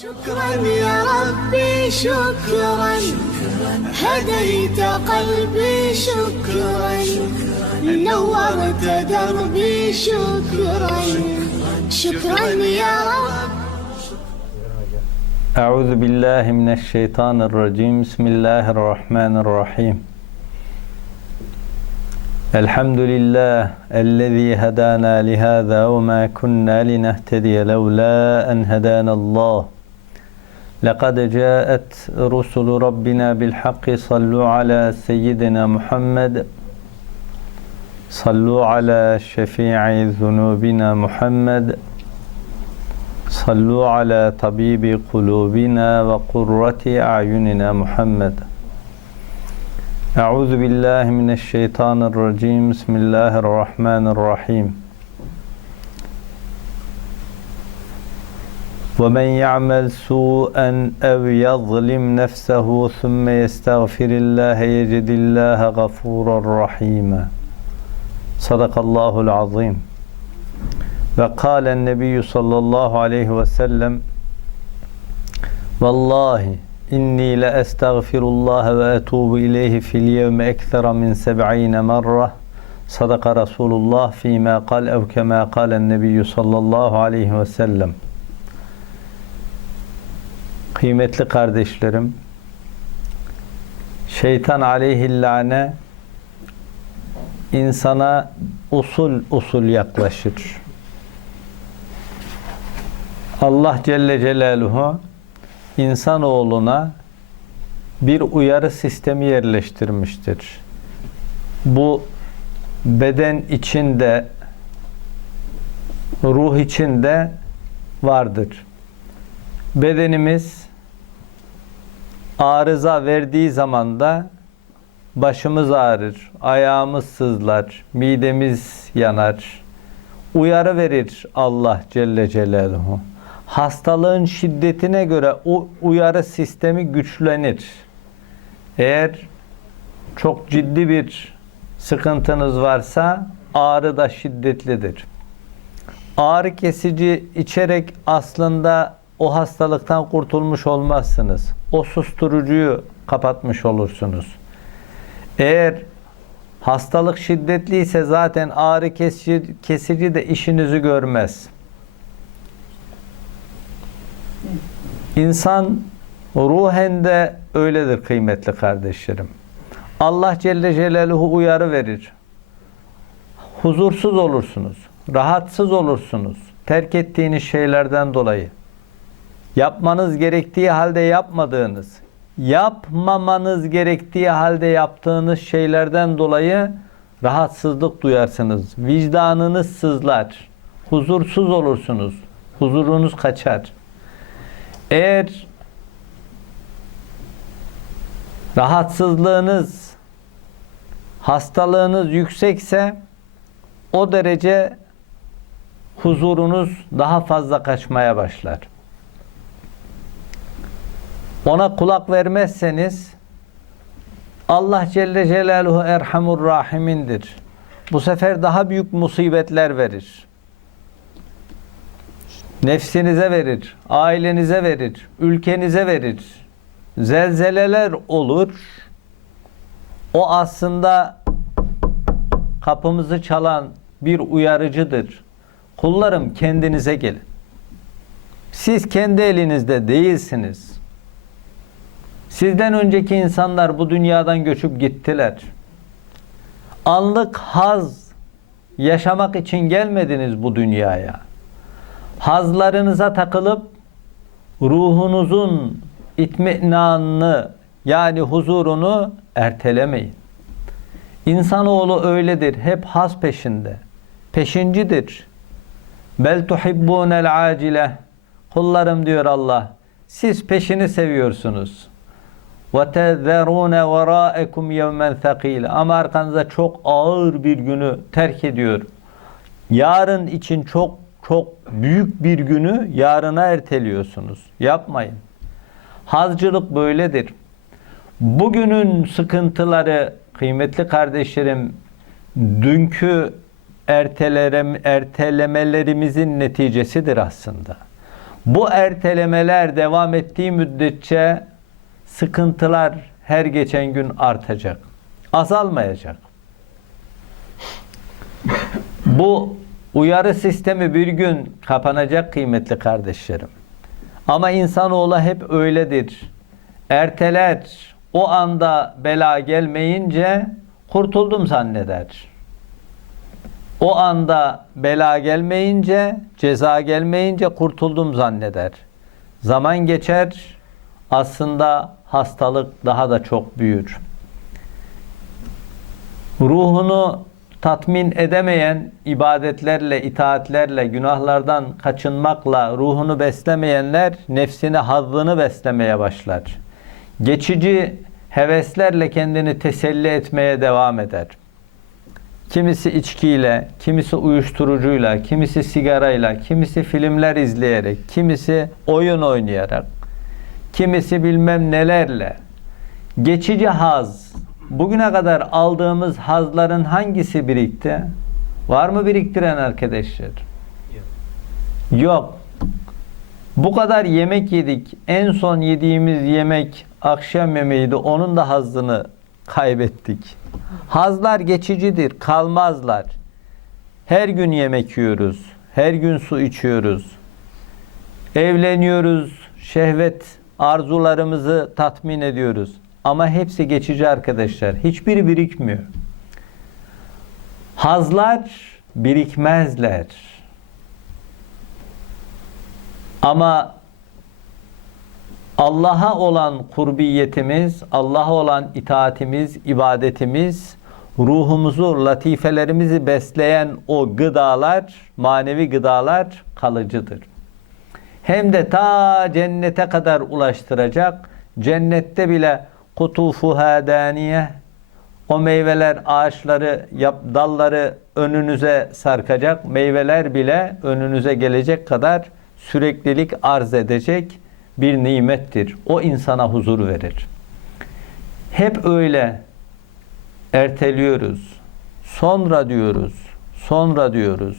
شكرا يا ربي شكرا. هديت قلبي شكرا. نورت دربي شكرا. شكرا يا رب. أعوذ بالله من الشيطان الرجيم. بسم الله الرحمن الرحيم. الحمد لله الذي هدانا لهذا وما كنا لنهتدي لولا أن هدانا الله. لقد جاءت رسل ربنا بالحق صلوا على سيدنا محمد. صلوا على شفيع ذنوبنا محمد. صلوا على طبيب قلوبنا وقرة أعيننا محمد. أعوذ بالله من الشيطان الرجيم. بسم الله الرحمن الرحيم. ومن يعمل سوءا أو يظلم نفسه ثم يستغفر الله يجد الله غفورا رحيما صدق الله العظيم وقال النبي صلى الله عليه وسلم والله إني لأستغفر الله وأتوب إليه في اليوم أكثر من سبعين مرة صدق رسول الله فيما قال أو كما قال النبي صلى الله aleyhi ve sellem Kıymetli kardeşlerim Şeytan aleyhillâne insana usul usul yaklaşır. Allah Celle Celaluhu insanoğluna bir uyarı sistemi yerleştirmiştir. Bu beden içinde ruh içinde vardır. Bedenimiz arıza verdiği zaman da başımız ağrır, ayağımız sızlar, midemiz yanar. Uyarı verir Allah Celle Celaluhu hastalığın şiddetine göre o uyarı sistemi güçlenir. Eğer çok ciddi bir sıkıntınız varsa ağrı da şiddetlidir. Ağrı kesici içerek aslında o hastalıktan kurtulmuş olmazsınız. O susturucuyu kapatmış olursunuz. Eğer hastalık şiddetliyse zaten ağrı kesici, kesici de işinizi görmez. İnsan ruhen de öyledir kıymetli kardeşlerim. Allah Celle Celaluhu uyarı verir. Huzursuz olursunuz, rahatsız olursunuz. Terk ettiğiniz şeylerden dolayı. Yapmanız gerektiği halde yapmadığınız, yapmamanız gerektiği halde yaptığınız şeylerden dolayı rahatsızlık duyarsınız. Vicdanınız sızlar. Huzursuz olursunuz. Huzurunuz kaçar. Eğer rahatsızlığınız, hastalığınız yüksekse o derece huzurunuz daha fazla kaçmaya başlar. Ona kulak vermezseniz Allah Celle Celaluhu Erhamur Rahimindir. Bu sefer daha büyük musibetler verir. Nefsinize verir, ailenize verir, ülkenize verir. Zelzeleler olur. O aslında kapımızı çalan bir uyarıcıdır. Kullarım kendinize gelin. Siz kendi elinizde değilsiniz. Sizden önceki insanlar bu dünyadan göçüp gittiler. Anlık haz yaşamak için gelmediniz bu dünyaya hazlarınıza takılıp ruhunuzun itminanını yani huzurunu ertelemeyin. İnsanoğlu öyledir. Hep haz peşinde. Peşincidir. Bel tuhibbunel acile. Kullarım diyor Allah. Siz peşini seviyorsunuz. Tezerune veraekum yevmen thakil. Ama arkanıza çok ağır bir günü terk ediyor. Yarın için çok çok büyük bir günü yarına erteliyorsunuz. Yapmayın. Hazcılık böyledir. Bugünün sıkıntıları kıymetli kardeşlerim dünkü ertelemelerimizin neticesidir aslında. Bu ertelemeler devam ettiği müddetçe sıkıntılar her geçen gün artacak. Azalmayacak. Bu uyarı sistemi bir gün kapanacak kıymetli kardeşlerim. Ama insanoğlu hep öyledir. Erteler o anda bela gelmeyince kurtuldum zanneder. O anda bela gelmeyince, ceza gelmeyince kurtuldum zanneder. Zaman geçer, aslında hastalık daha da çok büyür. Ruhunu tatmin edemeyen ibadetlerle, itaatlerle, günahlardan kaçınmakla ruhunu beslemeyenler nefsini, hazzını beslemeye başlar. Geçici heveslerle kendini teselli etmeye devam eder. Kimisi içkiyle, kimisi uyuşturucuyla, kimisi sigarayla, kimisi filmler izleyerek, kimisi oyun oynayarak, kimisi bilmem nelerle. Geçici haz, bugüne kadar aldığımız hazların hangisi birikti? Var mı biriktiren arkadaşlar? Yok. Bu kadar yemek yedik. En son yediğimiz yemek akşam yemeğiydi. Onun da hazzını kaybettik. Hazlar geçicidir, kalmazlar. Her gün yemek yiyoruz. Her gün su içiyoruz. Evleniyoruz. Şehvet arzularımızı tatmin ediyoruz. Ama hepsi geçici arkadaşlar. Hiçbiri birikmiyor. Hazlar birikmezler. Ama Allah'a olan kurbiyetimiz, Allah'a olan itaatimiz, ibadetimiz, ruhumuzu, latifelerimizi besleyen o gıdalar, manevi gıdalar kalıcıdır. Hem de ta cennete kadar ulaştıracak. Cennette bile kutufuha daniye o meyveler, ağaçları, yap, dalları önünüze sarkacak. Meyveler bile önünüze gelecek kadar süreklilik arz edecek bir nimettir. O insana huzur verir. Hep öyle erteliyoruz. Sonra diyoruz. Sonra diyoruz.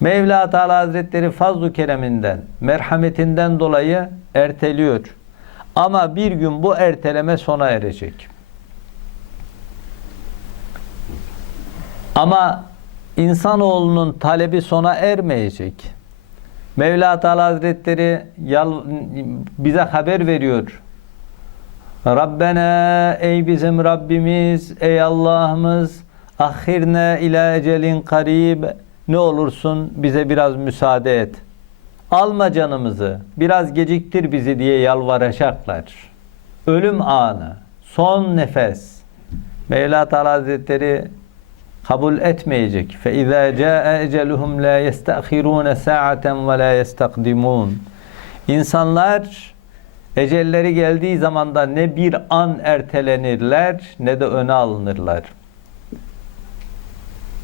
Mevla Teala Hazretleri fazl-ı kereminden, merhametinden dolayı erteliyor. Ama bir gün bu erteleme sona erecek. Ama insanoğlunun talebi sona ermeyecek. Mevla Teala Hazretleri bize haber veriyor. Rabbena ey bizim Rabbimiz, ey Allah'ımız, ahirne ila ecelin karib, ne olursun bize biraz müsaade et. Alma canımızı, biraz geciktir bizi diye yalvaracaklar. Ölüm anı, son nefes. Mevla Teala Hazretleri kabul etmeyecek. Fe izâ câe eceluhum lâ yestâkhirûne sâaten ve lâ yestakdimûn. İnsanlar ecelleri geldiği zaman da ne bir an ertelenirler ne de öne alınırlar.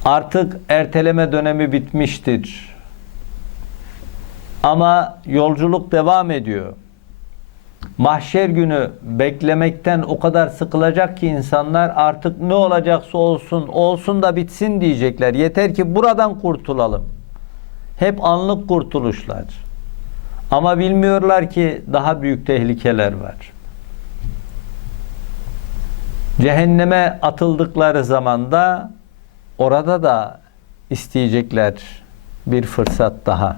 Artık erteleme dönemi bitmiştir. Ama yolculuk devam ediyor. Mahşer günü beklemekten o kadar sıkılacak ki insanlar artık ne olacaksa olsun, olsun da bitsin diyecekler. Yeter ki buradan kurtulalım. Hep anlık kurtuluşlar. Ama bilmiyorlar ki daha büyük tehlikeler var. Cehenneme atıldıkları zamanda orada da isteyecekler bir fırsat daha.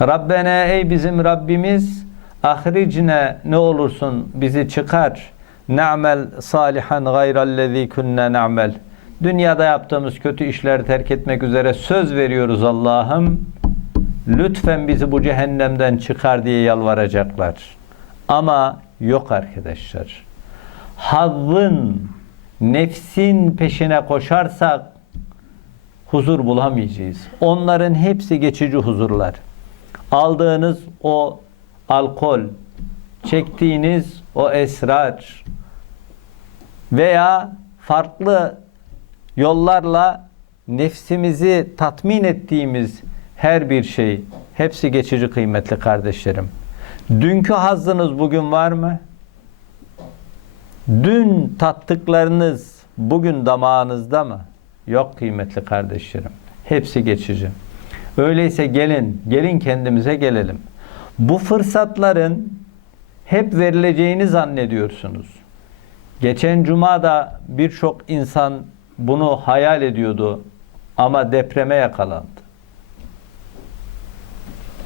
Rabbena ey bizim Rabbimiz ahricne ne olursun bizi çıkar. Na'mel salihan gayrallezî kunne na'mel. Dünyada yaptığımız kötü işleri terk etmek üzere söz veriyoruz Allah'ım. Lütfen bizi bu cehennemden çıkar diye yalvaracaklar. Ama yok arkadaşlar. Hazzın, nefsin peşine koşarsak huzur bulamayacağız. Onların hepsi geçici huzurlar. Aldığınız o alkol, çektiğiniz o esrar veya farklı yollarla nefsimizi tatmin ettiğimiz her bir şey hepsi geçici kıymetli kardeşlerim. Dünkü hazzınız bugün var mı? Dün tattıklarınız bugün damağınızda mı? Yok kıymetli kardeşlerim. Hepsi geçici. Öyleyse gelin, gelin kendimize gelelim. Bu fırsatların hep verileceğini zannediyorsunuz. Geçen cuma da birçok insan bunu hayal ediyordu ama depreme yakalandı.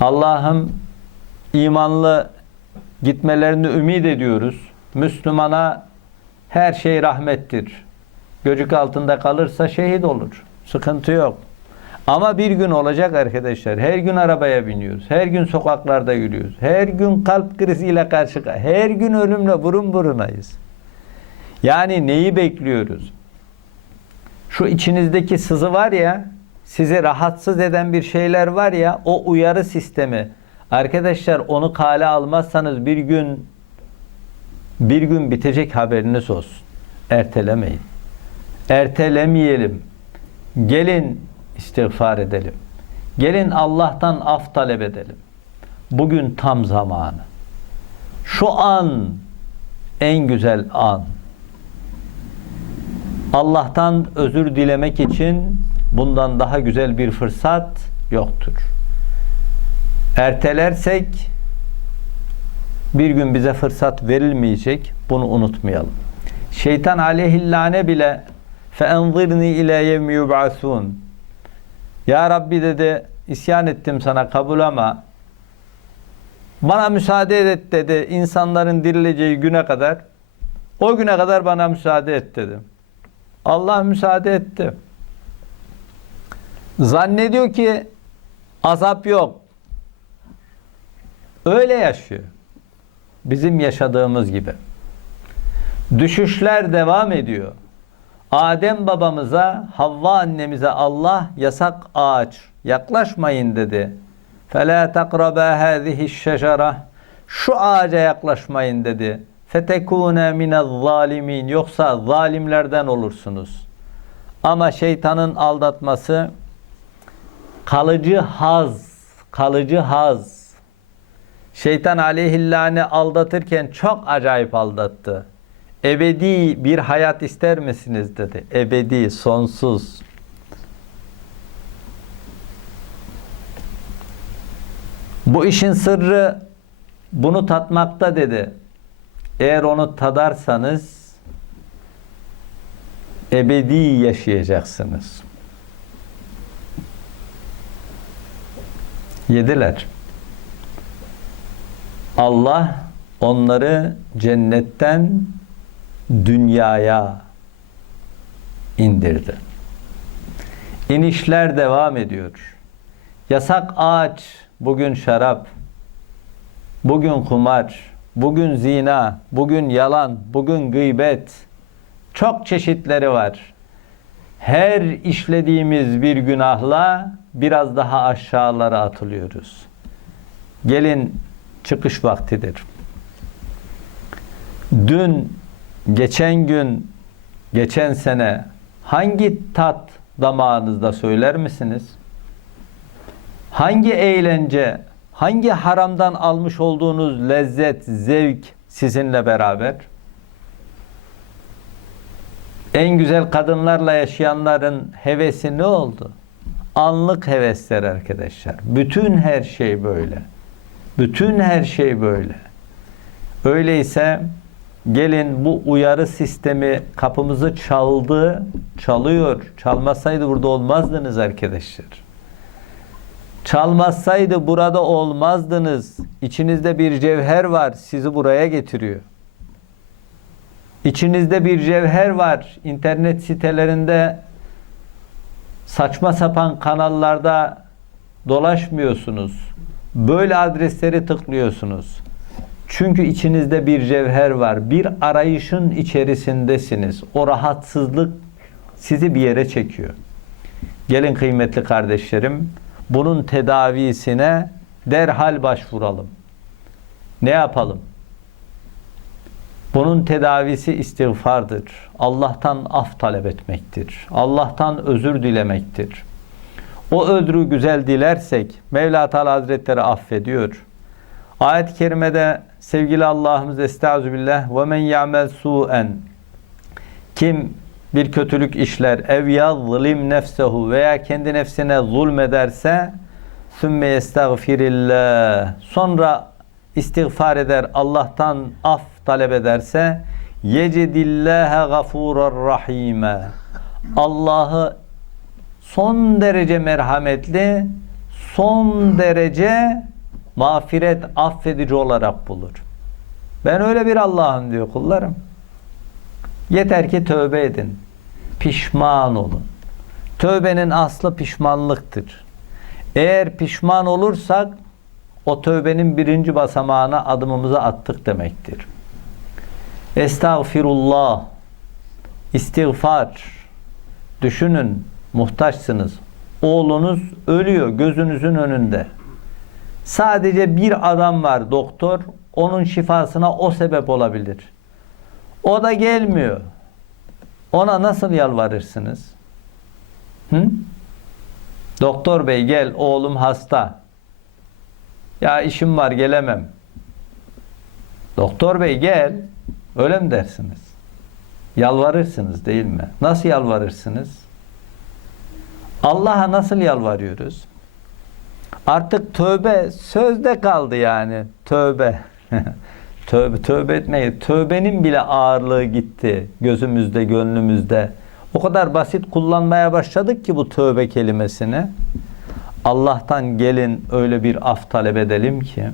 Allah'ım imanlı gitmelerini ümit ediyoruz. Müslümana her şey rahmettir. Göcük altında kalırsa şehit olur. Sıkıntı yok. Ama bir gün olacak arkadaşlar. Her gün arabaya biniyoruz. Her gün sokaklarda yürüyoruz. Her gün kalp kriziyle karşı Her gün ölümle burun burunayız. Yani neyi bekliyoruz? Şu içinizdeki sızı var ya, sizi rahatsız eden bir şeyler var ya, o uyarı sistemi. Arkadaşlar onu kale almazsanız bir gün bir gün bitecek haberiniz olsun. Ertelemeyin. Ertelemeyelim. Gelin istiğfar edelim. Gelin Allah'tan af talep edelim. Bugün tam zamanı. Şu an en güzel an. Allah'tan özür dilemek için bundan daha güzel bir fırsat yoktur. Ertelersek bir gün bize fırsat verilmeyecek. Bunu unutmayalım. Şeytan aleyhillâne bile فَاَنْظِرْنِي اِلَى يَوْمِ يُبْعَثُونَ Ya Rabbi dedi isyan ettim sana kabul ama bana müsaade et dedi insanların dirileceği güne kadar o güne kadar bana müsaade et dedi. Allah müsaade etti. Zannediyor ki azap yok. Öyle yaşıyor. Bizim yaşadığımız gibi. Düşüşler devam ediyor. Adem babamıza, Havva annemize Allah yasak ağaç yaklaşmayın dedi. فَلَا تَقْرَبَا هَذِهِ الشَّجَرَةِ Şu ağaca yaklaşmayın dedi. فَتَكُونَ مِنَ الظَّالِمِينَ Yoksa zalimlerden olursunuz. Ama şeytanın aldatması kalıcı haz, kalıcı haz. Şeytan aleyhillâne aldatırken çok acayip aldattı. Ebedi bir hayat ister misiniz dedi. Ebedi, sonsuz. Bu işin sırrı bunu tatmakta dedi. Eğer onu tadarsanız ebedi yaşayacaksınız. Yediler. Allah onları cennetten dünyaya indirdi. İnişler devam ediyor. Yasak ağaç, bugün şarap, bugün kumar, bugün zina, bugün yalan, bugün gıybet. Çok çeşitleri var. Her işlediğimiz bir günahla biraz daha aşağılara atılıyoruz. Gelin çıkış vaktidir. Dün, geçen gün, geçen sene hangi tat damağınızda söyler misiniz? Hangi eğlence, hangi haramdan almış olduğunuz lezzet, zevk sizinle beraber? En güzel kadınlarla yaşayanların hevesi ne oldu? Anlık hevesler arkadaşlar. Bütün her şey böyle. Bütün her şey böyle. Öyleyse gelin bu uyarı sistemi kapımızı çaldı, çalıyor. Çalmasaydı burada olmazdınız arkadaşlar. Çalmazsaydı burada olmazdınız. İçinizde bir cevher var, sizi buraya getiriyor. İçinizde bir cevher var. İnternet sitelerinde saçma sapan kanallarda dolaşmıyorsunuz. Böyle adresleri tıklıyorsunuz. Çünkü içinizde bir cevher var. Bir arayışın içerisindesiniz. O rahatsızlık sizi bir yere çekiyor. Gelin kıymetli kardeşlerim, bunun tedavisine derhal başvuralım. Ne yapalım? Bunun tedavisi istiğfardır. Allah'tan af talep etmektir. Allah'tan özür dilemektir. O ödrü güzel dilersek Mevla Teala Hazretleri affediyor. Ayet-i kerimede sevgili Allah'ımız estağfirullah ve men ya'mel su'en. Kim bir kötülük işler ev yazlim nefsehu veya kendi nefsine zulmederse sümme yestagfirillah sonra istiğfar eder Allah'tan af talep ederse yecidillâhe gafûrar rahîme. Allah'ı son derece merhametli son derece mağfiret affedici olarak bulur. Ben öyle bir Allah'ım diyor kullarım. Yeter ki tövbe edin. Pişman olun. Tövbenin aslı pişmanlıktır. Eğer pişman olursak o tövbenin birinci basamağına adımımızı attık demektir. Estağfirullah. İstiğfar. Düşünün muhtaçsınız. Oğlunuz ölüyor gözünüzün önünde. Sadece bir adam var doktor. Onun şifasına o sebep olabilir. O da gelmiyor. Ona nasıl yalvarırsınız? Hı? Doktor bey gel oğlum hasta. Ya işim var gelemem. Doktor bey gel. Öyle mi dersiniz? Yalvarırsınız değil mi? Nasıl yalvarırsınız? Allah'a nasıl yalvarıyoruz? Artık tövbe sözde kaldı yani. Tövbe. tövbe tövbe etmeyi. Tövbenin bile ağırlığı gitti gözümüzde, gönlümüzde. O kadar basit kullanmaya başladık ki bu tövbe kelimesini. Allah'tan gelin öyle bir af talep edelim ki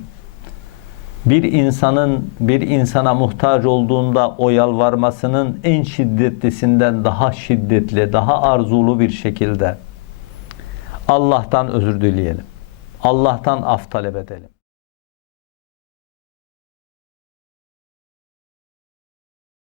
bir insanın bir insana muhtaç olduğunda o yalvarmasının en şiddetlisinden daha şiddetli, daha arzulu bir şekilde Allah'tan özür dileyelim. Allah'tan af talep edelim.